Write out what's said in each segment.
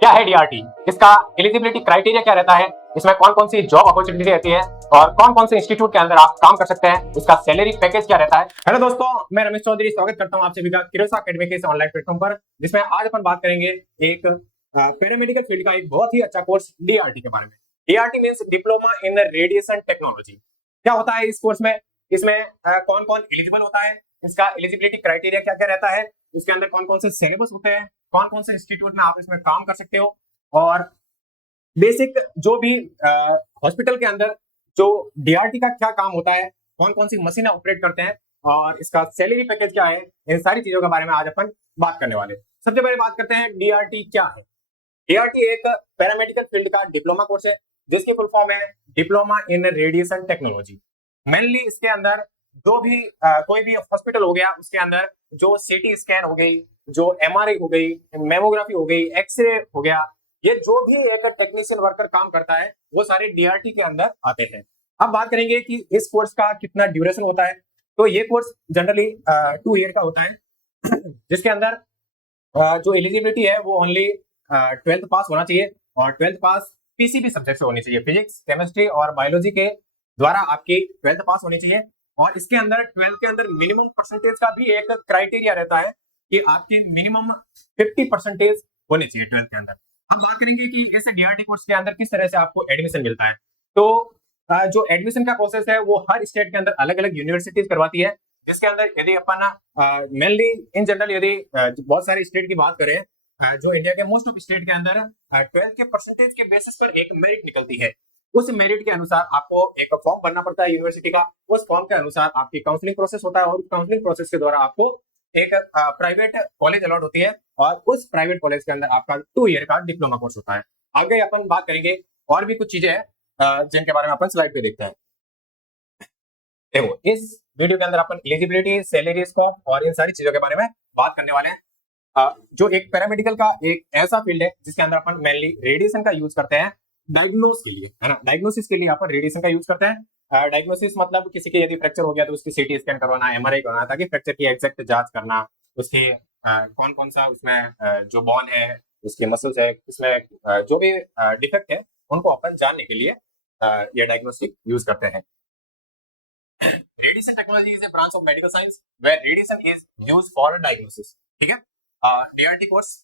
क्या है डीआरटी, इसका एलिजिबिलिटी क्राइटेरिया क्या रहता है, इसमें कौन कौन सी जॉब अपॉर्चुनिटी रहती है और कौन कौन से इंस्टीट्यूट के अंदर आप काम कर सकते हैं, इसका सैलरी पैकेज क्या रहता है। हेलो दोस्तों, मैं रमेश चौधरी स्वागत करता हूं आप सभी का किरोसा एकेडमी के इस ऑनलाइन प्लेटफॉर्म पर, जिसमें आज अपन बात करेंगे एक पैरामेडिकल फील्ड का एक बहुत ही अच्छा कोर्स डीआरटी के बारे में। DRT means diploma in radiation technology. क्या होता है इस कोर्स में, इसमें कौन कौन एलिजिबल होता है, इसका एलिजिबिलिटी क्राइटेरिया क्या क्या रहता है, इसके अंदर कौन कौन से सिलेबस होते हैं, कौन कौन से इंस्टीट्यूट में आप इसमें काम कर सकते हो, और बेसिक जो भी हॉस्पिटल के अंदर जो डीआरटी का क्या काम होता है, कौन कौन सी मशीनें ऑपरेट करते हैं और इसका सैलरी पैकेज क्या है, इन सारी चीजों के बारे में आज अपन बात करने वाले। सबसे पहले बात करते हैं डीआरटी क्या है। डीआरटी एक पैरामेडिकल फील्ड का डिप्लोमा कोर्स है, जिसकी फुल फॉर्म है diploma in radiation technology. Mainly इसके अंदर जो भी कोई भी हॉस्पिटल हो गया, उसके अंदर जो सीटी स्कैन हो गई, जो एमआरआई हो गई, मेमोग्राफी हो गई, एक्सरे हो गया, ये जो भी एक टेक्नीशियन वर्कर काम करता है वो सारे डीआरटी के अंदर आते हैं। अब बात करेंगे कि इस कोर्स का कितना ड्यूरेशन होता है। तो ये कोर्स जनरली 2 ईयर का होता है, जिसके अंदर जो एलिजिबिलिटी है वो ओनली 12th पास होना चाहिए, और 12th पास पीसीबी सब्जेक्ट से होनी चाहिए, फिजिक्स, केमिस्ट्री और बायोलॉजी के द्वारा आपकी 12th पास होनी चाहिए। और इसके अंदर 12th के अंदर मिनिमम परसेंटेज का भी एक क्राइटेरिया रहता है कि आपकी मिनिमम 50% होनी चाहिए 12th के अंदर। हम बात करेंगे कि ऐसे डीआरटी कोर्स के अंदर किस तरह से आपको एडमिशन मिलता है। तो जो एडमिशन का प्रोसेस है वो हर स्टेट के अंदर अलग अलग यूनिवर्सिटीज करवाती है, जिसके अंदर यदि अपन मेनली इन जनरल यदि बहुत सारे स्टेट की बात करें, जो इंडिया के मोस्ट ऑफ स्टेट के अंदर 12th के परसेंटेज के बेसिस पर एक मेरिट निकलती है। उस मेरिट के अनुसार आपको एक फॉर्म भरना पड़ता है यूनिवर्सिटी का, उस फॉर्म के अनुसार आपकी काउंसलिंग प्रोसेस होता है, और काउंसलिंग प्रोसेस के द्वारा आपको एक प्राइवेट कॉलेज अलॉट होती है, और उस प्राइवेट कॉलेज के अंदर आपका 2 ईयर का डिप्लोमा कोर्स होता है। आगे अपन बात करेंगे और भी कुछ चीजें हैं जिनके बारे में अपन स्लाइड पे देखते हैं। देखो, इस वीडियो के अंदर अपन एलिजिबिलिटी, सैलरी, स्कोप और इन सारी चीजों के बारे में बात करने वाले हैं। जो एक पैरामेडिकल का एक ऐसा फील्ड है जिसके अंदर अपन मेनली रेडिएशन का यूज करते हैं डायग्नोस के लिए, है ना। डायग्नोसिस के लिए अपन रेडिएशन का यूज करते हैं। डायग्नोसिस मतलब किसी के यदि फ्रैक्चर हो गया तो उसकी सीटी स्कैन करवाना, एमआरआई करवाना, ताकि फ्रैक्चर की एग्जैक्ट जांच करना, उसके कौन कौन सा उसमें जो बोन है, उसके मसल्स है, उसमें जो भी डिफेक्ट है उनको अपन जानने के लिए ये डायग्नोस्टिक यूज करते हैं। Radiation technology is a branch of medical science where radiation is used for diagnosis. ठीक है, डीआरटी कोर्स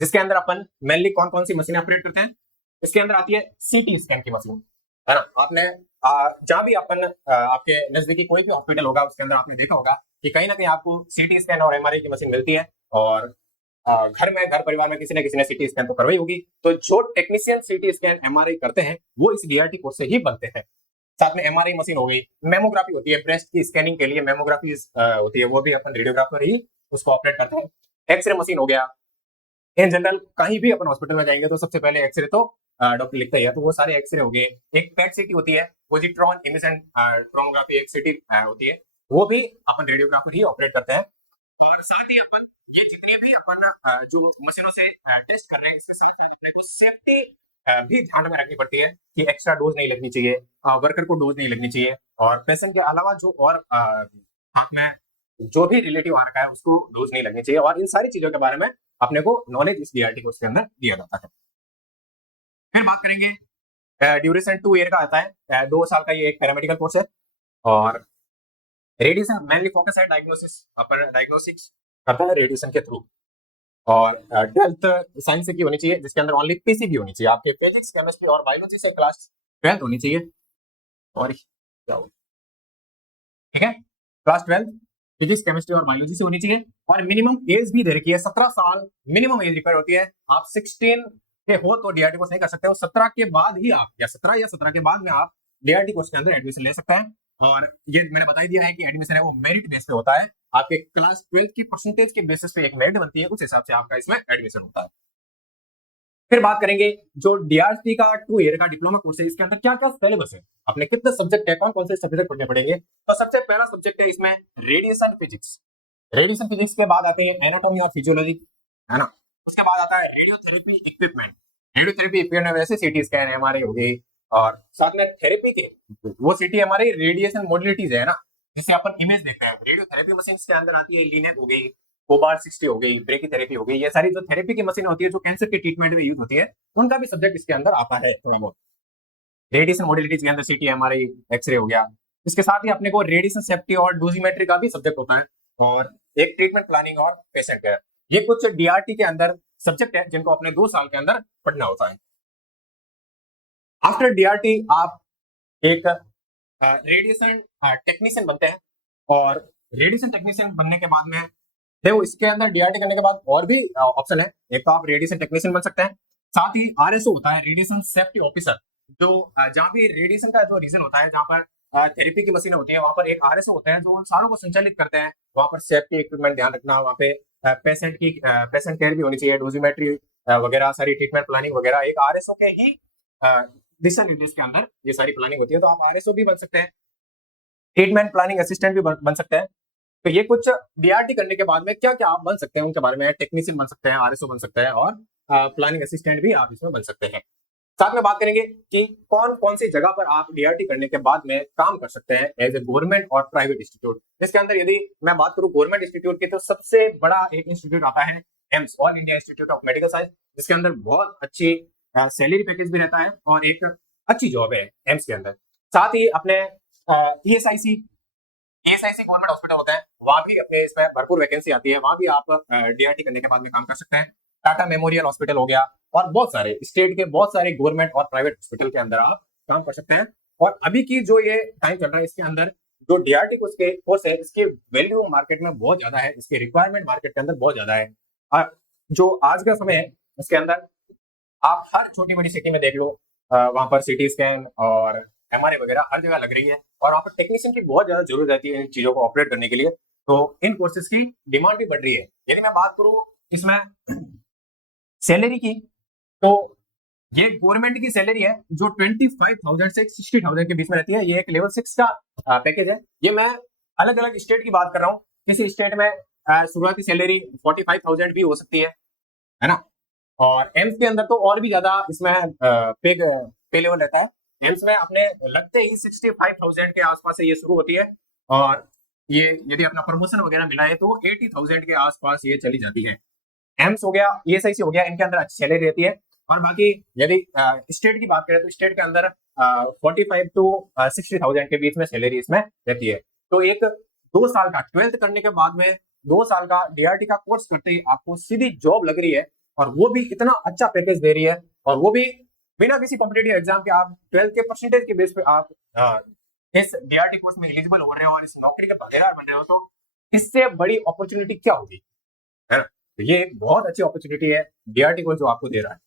जिसके अंदर अपन मेनली कौन कौन सी मशीनें ऑपरेट करते हैं, इसके अंदर आती है सीटी स्कैन की मशीन, है ना। आपने जहां भी अपन आपके नजदीकी कोई भी हॉस्पिटल होगा उसके अंदर आपने देखा होगा कि कहीं ना कहीं आपको सीटी स्कैन और एमआरआई की मशीन मिलती है, और घर परिवार में किसी न किसी ने सीटी स्कैन तो करवाई होगी। तो जो टेक्नीशियन सीटी स्कैन एमआरआई करते हैं वो इस डीआरटी कोर्स से ही बनते हैं। साथ में एमआरआई मशीन हो गई, मेमोग्राफी होती है, ब्रेस्ट की स्कैनिंग के लिए मेमोग्राफी होती है, वो भी अपन रेडियोग्राफर ही उसको ऑपरेट करते हैं। एक्सरे मशीन हो गया। इन जनरल कहीं भी अपन हॉस्पिटल में जाएंगे तो सबसे पहले एक्सरे तो डॉक्टर लिखता ही है, तो वो सारे एक्सरे हो गए। एक पेट सीटी होती है, पोजिट्रॉन इमिशन टोमोग्राफी एक सीटी होती है, वो भी अपन रेडियोग्राफर ही ऑपरेट करते हैं। और साथ ही अपन ये जितने भी अपन जो मशीनों से टेस्ट कर रहे हैं, इसके साथ साथ अपने को सेफ्टी भी ध्यान में रखनी पड़ती है कि एक्स्ट्रा डोज नहीं लगनी चाहिए, वर्कर को डोज नहीं लगनी चाहिए, और पेशेंट के अलावा जो और साथ में जो भी रिलेटिव आ रखा है उसको डोज नहीं लगनी चाहिए। और इन सारी चीजों के बारे में अपने को नॉलेज इस डीआरटी कोर्स के अंदर दिया जाता है। फिर बात करेंगे, ड्यूरेशन 2 ईयर का आता है, 2 साल का ये एक पैरामेडिकल कोर्स है, और रेडिएशन मेनली फोकस है डायग्नोसिस, अपन डायग्नोस्टिक्स करता है रेडिएशन के थ्रू। और 12th साइंस की होनी चाहिए, जिसके अंदर ओनली पीसीबी होनी चाहिए, आपके फिजिक्स, केमिस्ट्री और बायोलॉजी से क्लास 12th होनी चाहिए। और क्या हो, ठीक है, क्लास 12th फिजिक्स, केमिस्ट्री और बायोलॉजी से होनी चाहिए। और मिनिमम एज भी दे रखी है, 17 साल मिनिमम एज रिक्वायर होती है। आप 16 के हो तो डीआरटी कोर्स नहीं कर सकते हो, 17 के बाद ही आप, या 17 के बाद में आप डीआरटी कोर्स के अंदर एडमिशन ले सकते हैं। और ये मैंने बता ही दिया है कि एडमिशन है वो मेरिट बेस पे होता है, आपके क्लास 12th की परसेंटेज के बेसिस पे एक मेरिट बनती है, उस हिसाब से आपका इसमें एडमिशन होता है। फिर बात करेंगे जो डीआरटी का 2 ईयर का डिप्लोमा कोर्स है, इसके अंदर क्या क्या सिलेबस है, अपने कितने सब्जेक्ट है, कौन कौन से सब्जेक्ट पढ़ने पड़ेंगे। तो सबसे पहला सब्जेक्ट है इसमें रेडिएशन फिजिक्स। रेडिएशन फिजिक्स के बाद आते हैं एनाटॉमी और फिजियोलॉजी, है ना। उसके बाद आता है रेडियोथेरेपी इक्विपमेंट। रेडियोथेरेपी इक्विपमेंट वैसे सीटी स्कैन, एमआरआई हो गई, और साथ में थेरेपी के वो सीटी एमआरआई रेडिएशन मोडलिटीज है ना, जिसे अपन इमेज देखते हैं। रेडियोथेरेपी मशीन के अंदर आती है लिनेट हो गई, कोबार 60 हो गई, ब्रेकी थेरेपी हो गई, ये सारी जो थेरेपी की मशीन होती है जो कैंसर के ट्रीटमेंट में यूज होती है, उनका भी सब्जेक्ट इसके अंदर आता है थोड़ा बहुत। रेडिएशन मॉडलिटीज के अंदर सीटी, एमआरआई, एक्सरे हो गया। इसके साथ ही अपने को रेडिएशन सेफ्टी और डोजीमेट्री का भी सब्जेक्ट होता है, और एक ट्रीटमेंट प्लानिंग और पेशेंट केयर। ये कुछ डीआरटी के अंदर सब्जेक्ट है जिनको अपने 2 साल के अंदर पढ़ना होता है। आफ्टर डीआरटी आप एक रेडिएशन टेक्नीशियन बनते हैं, और रेडिएशन टेक्नीशियन बनने के बाद में देखो इसके अंदर डीआरटी करने के बाद और भी ऑप्शन है। एक तो आप रेडिएशन टेक्नीशियन बन सकते हैं, साथ ही आरएसओ होता है, रेडिएशन सेफ्टी ऑफिसर, जो जहाँ भी रेडिएशन का जो रीजन होता है, जहाँ पर थेरेपी की मशीन होती है, वहां पर एक आरएसओ होता है जो उन सारों को संचालित करते हैं। वहां पर सेफ्टी इक्विपमेंट ध्यान रखना, वहाँ पे पेशेंट केयर भी होनी चाहिए, डोजीमेट्री वगैरह, सारी ट्रीटमेंट प्लानिंग वगैरह एक आरएसओ के ही दिशा निर्देश के अंदर ये सारी प्लानिंग होती है। तो आप आरएसओ भी बन सकते हैं, ट्रीटमेंट प्लानिंग असिस्टेंट भी बन सकते हैं। तो ये कुछ डीआरटी करने के बाद में क्या क्या आप बन सकते हैं उनके बारे में, टेक्नीशियन बन सकते हैं, आरएसओ बन सकते हैं, और प्लानिंग असिस्टेंट भी आप इसमें बन सकते हैं। साथ में बात करेंगे कि कौन कौन सी जगह पर आप डीआरटी करने के बाद में काम कर सकते हैं एज ए गवर्नमेंट और प्राइवेट इंस्टीट्यूट। इसके अंदर यदि मैं बात करूं गवर्नमेंट इंस्टीट्यूट की, तो सबसे बड़ा एक इंस्टीट्यूट आता है AIIMS, all India institute of medical science, जिसके अंदर बहुत अच्छी सैलरी पैकेज भी रहता है और एक अच्छी जॉब है एम्स के अंदर। साथ ही अपने ईएसआईसी गवर्नमेंट हॉस्पिटल होता है, वहां भी अपने इसमें भरपूर वैकेंसी आती है, वहां भी आप डीआरटी करने के बाद में काम कर सकते हैं। टाटा मेमोरियल हॉस्पिटल हो गया, और बहुत सारे स्टेट के बहुत सारे गवर्नमेंट और प्राइवेट हॉस्पिटल के अंदर आप काम कर सकते हैं। और अभी की जो ये टाइम चल रहा है, इसके अंदर जो डीआरटी कोर्स है, इसकी वैल्यू मार्केट में बहुत ज्यादा है, इसकी रिक्वायरमेंट मार्केट के अंदर बहुत ज्यादा है। और जो आज का समय है, इसके अंदर आप हर छोटी बड़ी सिटी में देख लो, वहां पर सिटी स्कैन और एमआरआई वगैरह हर जगह लग रही है, और वहां पर टेक्नीशियन की बहुत ज्यादा जरूरत रहती है इन चीजों को ऑपरेट करने के लिए। तो इन कोर्सेज की डिमांड भी बढ़ रही है। यदि मैं बात करूं इसमें सैलरी की, तो ये गवर्नमेंट की सैलरी है जो 25,000 से 60,000 के बीच में रहती है। ये एक लेवल 6 का पैकेज है। ये मैं अलग अलग स्टेट की बात कर रहा हूँ। किसी स्टेट में शुरुआती सैलरी 45,000 भी हो सकती है ना। और एम्स के अंदर तो और भी ज्यादा इसमें पे लेवल रहता है। एम्स में अपने लगते ही 65,000 के आसपास से ये शुरू होती है, और ये यदि अपना प्रमोशन वगैरह मिला है तो 80,000 के आसपास ये चली जाती है। एम्स हो गया, ईएसआईसी हो गया, इनके अंदर अच्छी सैलरी रहती है। और बाकी यदि स्टेट की बात करें तो स्टेट के अंदर 45 टू 60,000 के बीच में सैलरी इसमें रहती है। तो एक 2 साल का 12th करने के बाद में 2 साल का डीआरटी का कोर्स करते ही आपको सीधी जॉब लग रही है, और वो भी इतना अच्छा पैकेज दे रही है, और वो भी बिना किसी कॉम्पिटेटिव एग्जाम के। आप 12th के परसेंटेज के बेस पे आप इस डीआरटी कोर्स में एलिजिबल हो रहे हो और इस नौकरी के भागीदार बन रहे हो, तो इससे बड़ी अपॉर्चुनिटी क्या होगी, है ना। तो ये एक बहुत अच्छी अपॉर्चुनिटी है डीआरटी कोर्स जो आपको दे रहा है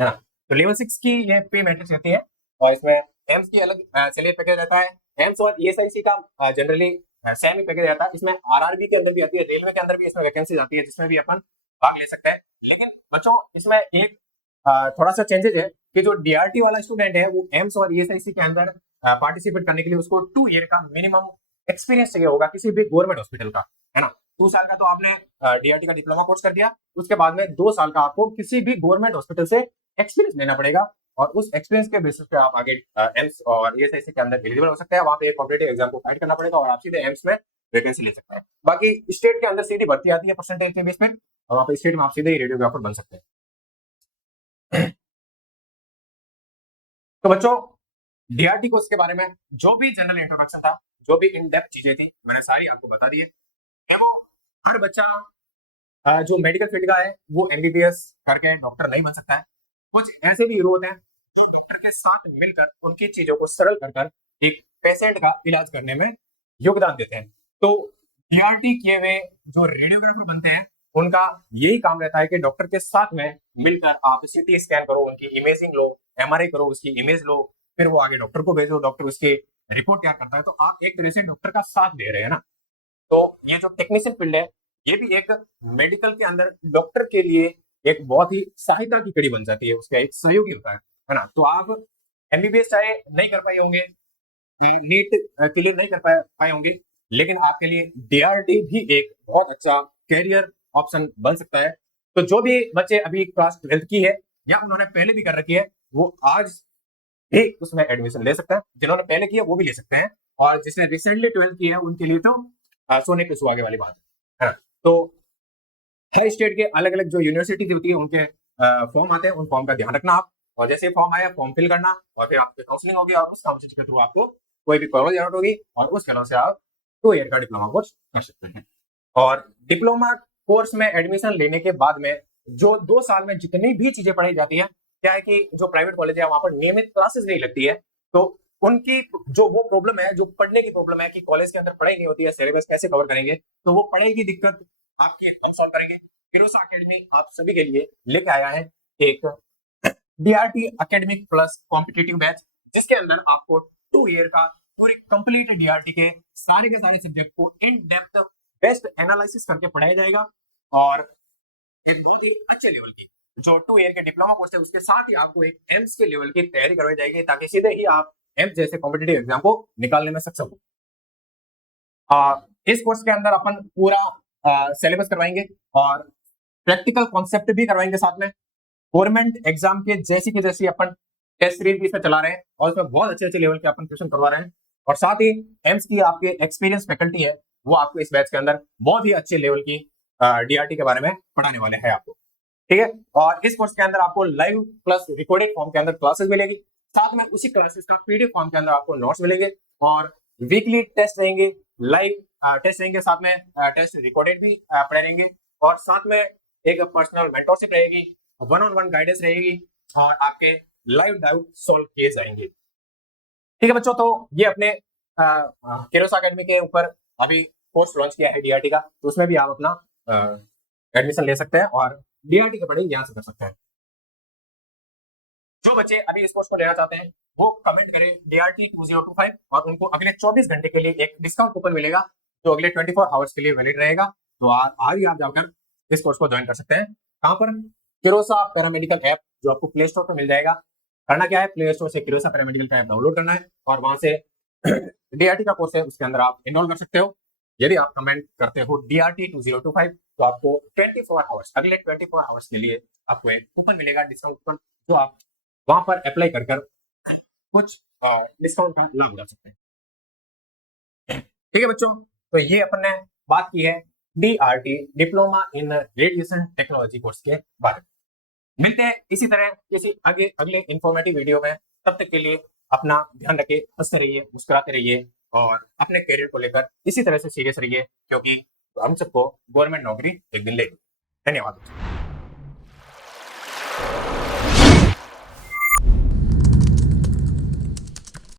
ना। तो लेवल 6 की ये पे मैट्रिक्स रहती है, और इसमें एम्स की अलग सैलरी पैकेज रहता है। एम्स और ईएसआईसी का जनरली सेम ही पैकेज रहता है। इसमें आरआरबी के अंदर भी आती है, रेलवे के अंदर भी इसमें वैकेंसी आती है, जिसमें भी अपन भाग ले सकते हैं। लेकिन बच्चों इसमें एक थोड़ा सा चेंजेस है कि जो डीआरटी वाला स्टूडेंट है, वो एम्स और ईएसआईसी के अंदर पार्टिसिपेट करने के लिए उसको 2 ईयर का मिनिमम एक्सपीरियंस चाहिए होगा किसी भी गवर्नमेंट हॉस्पिटल का, है ना। 2 साल का तो आपने डीआरटी का डिप्लोमा कोर्स कर दिया, उसके बाद में 2 साल का आपको किसी भी गवर्नमेंट हॉस्पिटल से एक्सपीरियंस लेना पड़ेगा, और उस एक्सपीरियंस के बेसिस पे आप आगे एम्स और ईएसआईसी के अंदर एलिजिबल हो सकते हैं। वहां पे एक कॉम्पिटिटिव एग्जाम को फाइट करना पड़ेगा, और आप सीधे एम्स में वैकेंसी ले सकते हैं। बाकी स्टेट के अंदर सीधी भर्ती आती है परसेंटेज के बेस पे, और वहां पे स्टेट में आप सीधे ही रेडियोग्राफर बन सकते हैं। तो बच्चों डीआरटी कोर्स के बारे में जो भी जनरल इंट्रोडक्शन था, जो भी इन डेप्थ चीजें थी, मैंने सारी आपको बता दी है। देखो हर बच्चा जो मेडिकल फील्ड का है वो एमबीबीएस करके डॉक्टर नहीं बन सकता है। कुछ ऐसे भी हीरो होते हैं जो डॉक्टर के साथ मिलकर उनकी चीजों को सरल कर एक पेशेंट का इलाज करने में योगदान देते हैं। तो डीआरटी किए हुए जो रेडियोग्राफर बनते हैं, उनका यही काम रहता है कि डॉक्टर के साथ में मिलकर आप सीटी स्कैन करो, उनकी इमेजिंग लो, एमआरआई करो, उसकी इमेज लो, फिर वो आगे डॉक्टर को भेजो, डॉक्टर उसकी रिपोर्ट तैयार करता है। तो आप एक तरह से डॉक्टर का साथ दे रहे हैं ना। तो ये जो टेक्नीशियन फील्ड है, ये भी एक मेडिकल के अंदर डॉक्टर के लिए एक बहुत ही सहायता की कड़ी बन जाती है, उसका एक सहयोगी होता है ना। तो आप एमबीबीएस चाहे नहीं कर पाए होंगे, नीट क्लियर नहीं कर पाए होंगे, लेकिन आपके लिए डीआरटी भी एक बहुत अच्छा कैरियर ऑप्शन बन सकता है। तो जो भी बच्चे अभी क्लास 12th की है या उन्होंने पहले भी कर रखी है, वो आज भी उसमें एडमिशन ले सकता है। जिन्होंने पहले किया वो भी ले सकते हैं, और जिसने रिसेंटली 12th की है उनके लिए तो सोने पे सुहागे वाली बात है ना। तो हर स्टेट के अलग अलग जो यूनिवर्सिटीज होती है उनके फॉर्म आते हैं, उन फॉर्म का ध्यान रखना आप, और जैसे फॉर्म आया फॉर्म फिल करना, और फिर आपकी काउंसलिंग होगी और उस काउंसलिंग के थ्रू आपको कोई भी कॉलेज अलॉट होगी और उस कॉलेज से आप 2 ईयर का डिप्लोमा कोर्स कर सकते हैं। और डिप्लोमा कोर्स में एडमिशन लेने के बाद में जो 2 साल में जितनी भी चीजें पढ़ाई जाती है, क्या है कि जो प्राइवेट कॉलेज है वहां पर नियमित क्लासेस नहीं लगती है, तो उनकी जो वो प्रॉब्लम है, जो पढ़ने की प्रॉब्लम है कि कॉलेज के अंदर पढ़ाई नहीं होती है, सिलेबस कैसे कवर करेंगे, तो वो पढ़ाई की दिक्कत आपकी हम सॉल्व करेंगे। किरोसा एकेडमी आप सभी के लिए लेके आया है एक DRT academic plus competitive batch, जिसके अंदर आपको 2 ईयर का पूरी कंप्लीट डीआरटी के सारे सब्जेक्ट को इन डेप्थ बेस्ट एनालिसिस करके पढ़ाया जाएगा, और एक बहुत ही अच्छे लेवल की जो 2 ईयर के डिप्लोमा कोर्स है उसके साथ ही आपको एक एम्स के लेवल की तैयारी करवाई जाएगी, ताकि सीधे ही आप एम्स जैसे कॉम्पिटिटिव एग्जाम को निकालने में सक्षम हो। इस कोर्स के अंदर अपन पूरा सिलेबस करवाएंगे और प्रैक्टिकल कॉन्सेप्ट भी करवाएंगे साथ में। गवर्नमेंट एग्जाम के जैसी अपन टेस्ट सीरीज भी इसमें चला रहे हैं और उसमें बहुत अच्छे लेवल के अपन क्वेश्चन करवा रहे हैं, और साथ ही एम्स की आपके एक्सपीरियंस फैकल्टी है वो आपको इस बैच के अंदर बहुत ही अच्छे लेवल की डीआरटी के बारे में पढ़ाने वाले हैं आपको, ठीक है। और इस कोर्स के अंदर आपको लाइव प्लस रिकॉर्डेड फॉर्म के अंदर क्लासेस मिलेगी, साथ में उसी क्लासेस का पीडीएफ फॉर्म के अंदर आपको नोट्स मिलेंगे, और वीकली टेस्ट रहेंगे, लाइव टेस्ट रहेंगे, साथ में टेस्ट रिकॉर्डेड भी पढ़े रहेंगे, और साथ में एक पर्सनल मेंटरशिप रहेगी, 1-on-1 गाइडेंस रहेगी, और आपके लाइव डाउट सॉल्व किए जाएंगे, ठीक है बच्चों। तो ये अपने किरोसा एकेडमी के ऊपर अभी कोर्स लॉन्च किया है डीआरटी का, तो उसमें भी आप अपना एडमिशन ले सकते हैं और डीआरटी की पढ़ाई यहाँ से कर सकते हैं। जो बच्चे अभी इस कोर्स को लेना चाहते हैं वो कमेंट करें DRT 2025 और उनको अगले 24 घंटे के लिए एक डिस्काउंट कूपन मिलेगा जो अगले 24 आवर्स के लिए वैलिड रहेगा। तो आज ही आप जाकर इस कोर्स को ज्वाइन कर सकते हैं। कहां पर? किरोसा पैरामेडिकल ऐप जो आपको प्ले स्टोर पर मिल जाएगा। करना क्या है, प्ले स्टोर से किरोसा पैरामेडिकल का ऐप डाउनलोड करना है और वहां से DRT का कोर्स है उसके अंदर आप इनरोल कर सकते हो। यदि आप कमेंट करते हो DRT 2025 तो आपको 24 आवर्स, अगले 24 आवर्स के लिए आपको एक कूपन मिलेगा, डिस्काउंट कूपन, जो आप वहां पर अप्लाई कर कुछ डिस्काउंट का लाभ उठा सकते हैं। ठीक है बच्चों, तो ये अपन ने बात की है DRT diploma in radiation technology course के बारे में। मिलते हैं इसी तरह किसी अगले इंफॉर्मेटिव वीडियो में। तब तक के लिए अपना ध्यान रखिए, हंसते रहिए, मुस्कुराते रहिए और अपने करियर को लेकर इसी तरह से सीरियस रहिए, क्योंकि हम सबको गवर्नमेंट नौकरी एक दिन लेगी। धन्यवाद।